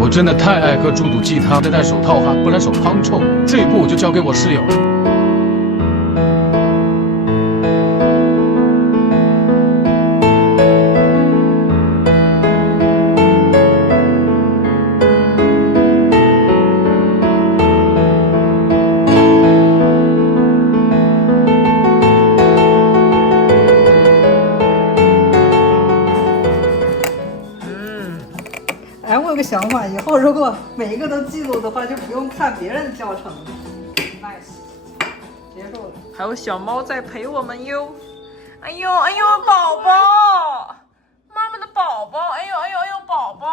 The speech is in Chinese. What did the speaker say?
我真的太爱喝猪肚鸡汤，得戴手套哈，不然手汤臭。这一步就交给我室友了。哎，我有个想法，以后如果每一个都记录的话，就不用看别人的教程了。Nice， 结束了。还有小猫在陪我们哟。哎呦哎呦，宝宝，妈妈的宝宝，哎呦哎呦哎呦，宝宝。